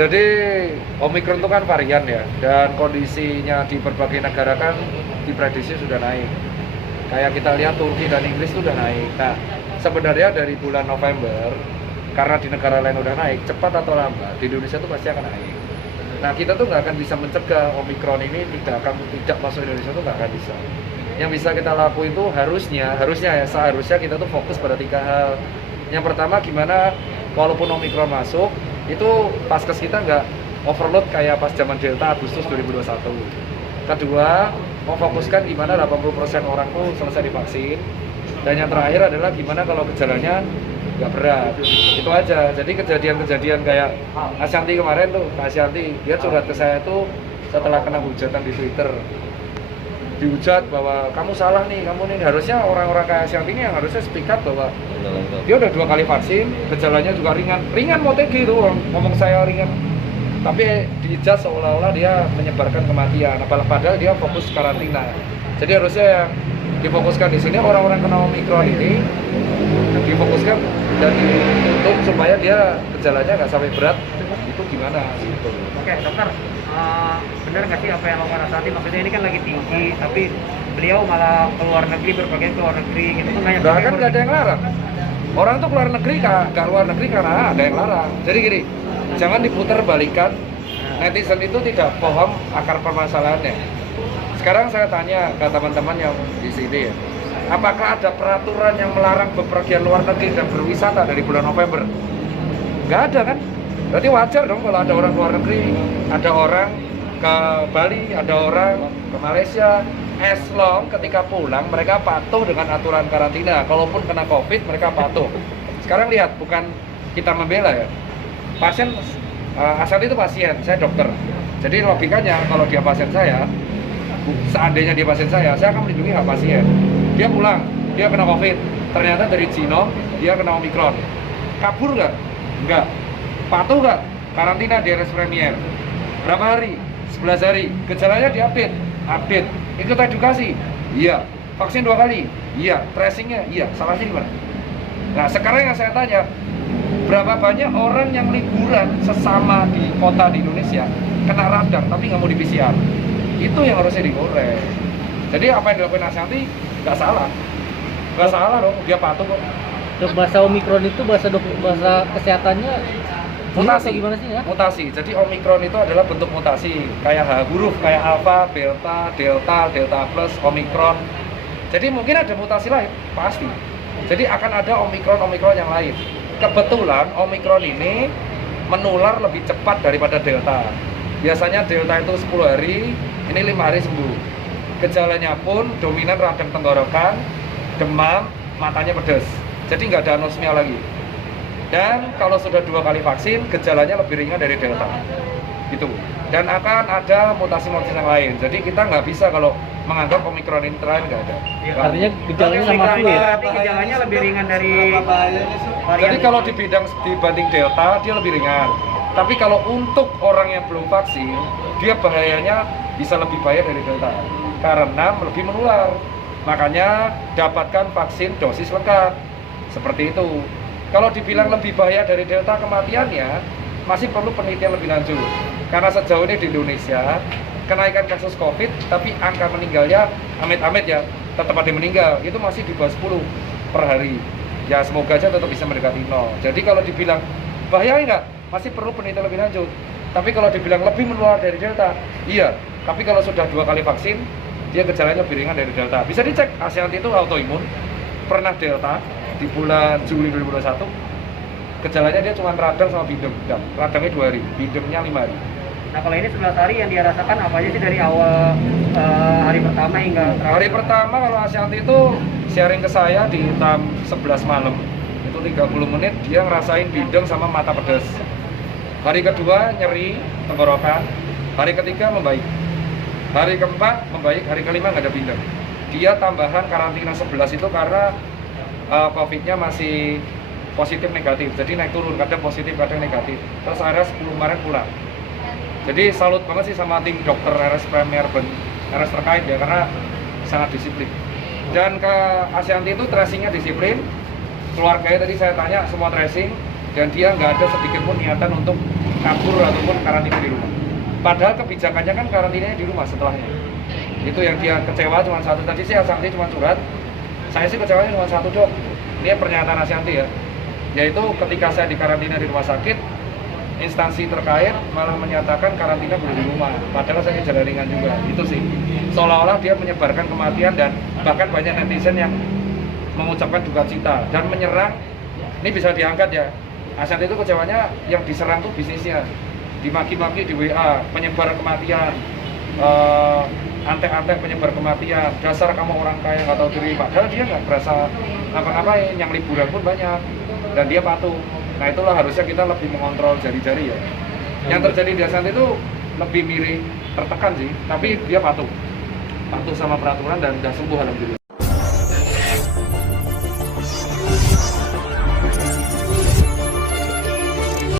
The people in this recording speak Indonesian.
Jadi Omikron itu kan varian ya, dan kondisinya di berbagai negara kan diprediksi sudah naik. Kayak kita lihat Turki dan Inggris itu udah naik. Nah, sebenarnya dari bulan November, karena di negara lain udah naik, cepat atau lambat, di Indonesia itu pasti akan naik. Nah, kita tuh nggak akan bisa mencegah Omikron ini tidak masuk Indonesia tuh nggak akan bisa. Yang bisa kita lakuin itu seharusnya kita tuh fokus pada 3 hal. Yang pertama, gimana walaupun Omikron masuk, itu paskes kita nggak overload kayak pas zaman Delta Agustus 2021. Kedua, memfokuskan gimana 80% orang tuh selesai divaksin. Dan yang terakhir adalah gimana kalau gejalanya nggak berat. Itu aja. Jadi kejadian-kejadian kayak Ashanti kemarin tuh, Kak Ashanti, dia curhat ke saya tuh setelah kena hujatan di Twitter. Dihujat bahwa kamu salah nih, harusnya orang-orang kayak Ashanti ini yang harusnya speak up bahwa dia udah 2 kali vaksin, gejalanya juga ringan OTG itu, ngomong saya ringan, tapi dihujat seolah-olah dia menyebarkan kematian, padahal dia fokus karantina. Jadi harusnya yang difokuskan di sini orang-orang kena Omikron ini difokuskan dan ditutup supaya dia gejalanya nggak sampai berat. Itu gimana gitu. Oke dokter, benar nggak sih apa yang Bapak Ashanti, maksudnya ini kan lagi tinggi tapi beliau malah keluar negeri, berbagai keluar negeri gitu tuh nggak kan nggak ada yang larang. Orang tuh keluar negeri nggak keluar negeri karena ada yang larang. Jadi gini, jangan diputar balikan. Netizen itu tidak paham akar permasalahannya. Sekarang saya tanya ke teman-teman yang di sini ya, apakah ada peraturan yang melarang bepergian luar negeri dan berwisata dari bulan November? Nggak ada kan? Berarti wajar dong kalau ada orang luar negeri, ada orang ke Bali, ada orang ke Malaysia. As long ketika pulang mereka patuh dengan aturan karantina. Kalaupun kena COVID mereka patuh. Sekarang lihat, bukan kita membela ya. Pasien Ashanti itu pasien, saya dokter. Jadi logikanya kalau dia pasien saya, seandainya dia pasien saya akan melindungi hak pasien. Dia pulang, dia kena COVID, ternyata dari Cina dia kena Omikron. Kabur nggak? Nggak. Patuh nggak? Karantina di RS Premier. Berapa hari? 11 hari. Gejalanya diupdate. Update. Ikut edukasi? Iya. Vaksin 2 kali? Iya. Tracingnya? Iya. Salahnya di mana? Nah, sekarang yang saya tanya, berapa banyak orang yang liburan sesama di kota di Indonesia kena radang tapi nggak mau di PCR? Itu yang harusnya digoreng. Jadi apa yang dilakukan Ashanti nggak salah. Nggak salah dong, dia patuh kok. Untuk bahasa Omikron itu bahasa kesehatannya mutasi, gimana sih ya? Mutasi. Jadi Omikron itu adalah bentuk mutasi, kayak huruf, kayak alpha, beta, delta plus, Omikron. Jadi mungkin ada mutasi lain, pasti. Jadi akan ada Omikron yang lain. Kebetulan Omikron ini menular lebih cepat daripada delta. Biasanya delta itu 10 hari, ini 5 hari sembuh. Gejalanya pun dominan radang tenggorokan, demam, matanya pedas. Jadi nggak ada anosmia lagi. Dan kalau sudah 2 kali vaksin, gejalanya lebih ringan dari delta. Gitu. Dan akan ada mutasi-mutasi yang lain. Jadi kita nggak bisa kalau menganggap Omikron ini terakhir, nggak ada. Ya, artinya gejalanya sama flu ya? Berarti gejalanya lebih ringan dari Jadi kalau dibanding delta, dia lebih ringan. Tapi kalau untuk orang yang belum vaksin, dia bahayanya bisa lebih bahaya dari delta. Karena lebih menular. Makanya dapatkan vaksin dosis lengkap. Seperti itu. Kalau dibilang lebih bahaya dari delta kematiannya, masih perlu penelitian lebih lanjut. Karena sejauh ini di Indonesia, kenaikan kasus COVID, tapi angka meninggalnya, amit-amit ya, tetap ada yang meninggal, itu masih di bawah 10 per hari. Ya semoga aja tetap bisa mendekati 0. Jadi kalau dibilang bahaya enggak, masih perlu penelitian lebih lanjut. Tapi kalau dibilang lebih menular dari delta, iya. Tapi kalau sudah 2 kali vaksin, dia gejalanya lebih ringan dari delta. Bisa dicek, Ashanti itu autoimun, pernah delta, di bulan Juli 2021 gejalanya dia cuma radang sama bidem, radangnya 2 hari, bidemnya 5 hari. Nah kalau ini 11 hari yang dia rasakan apa aja sih dari awal hari pertama hingga terakhir? Hari pertama kalau Ashanti itu sharing ke saya di jam 11 malam, itu 30 menit dia ngerasain bidem sama mata pedas. Hari kedua nyeri tenggorokan, hari ketiga membaik, hari keempat membaik, hari kelima nggak ada bidem. Dia tambahan karantina 11 itu karena COVID-nya masih positif negatif, jadi naik turun, kadang positif, kadang negatif. Terus akhirnya 10 Maret pulang. Jadi salut banget sih sama tim dokter RS Premier RS terkait ya, karena sangat disiplin. Dan ke Ashanti itu tracingnya disiplin, keluarganya tadi saya tanya semua tracing, dan dia nggak ada sedikit pun niatan untuk kabur ataupun karantina di rumah. Padahal kebijakannya kan karantinanya di rumah setelahnya. Itu yang dia kecewa cuma satu. Tadi sih Ashanti cuma surat, saya sih kecewanya cuma satu, Dok. Ini pernyataan Ashanti ya, yaitu ketika saya dikarantina di rumah sakit, instansi terkait malah menyatakan karantina boleh di rumah, padahal saya gejala ringan juga. Itu sih seolah-olah dia menyebarkan kematian, dan bahkan banyak netizen yang mengucapkan duka cita dan menyerang. Ini bisa diangkat ya, Ashanti itu kecewanya yang diserang tuh bisnisnya, dimaki-maki di WA, penyebar kematian, antek-antek penyebar kematian, dasar kamu orang kaya nggak tahu diri. Padahal dia nggak berasa ngapa-ngapain, yang liburan pun banyak dan dia patuh. Nah itulah harusnya kita lebih mengontrol jari-jari ya. Yang terjadi di Ashanti itu lebih mirip tertekan sih, tapi dia patuh sama peraturan dan udah sembuh alhamdulillah.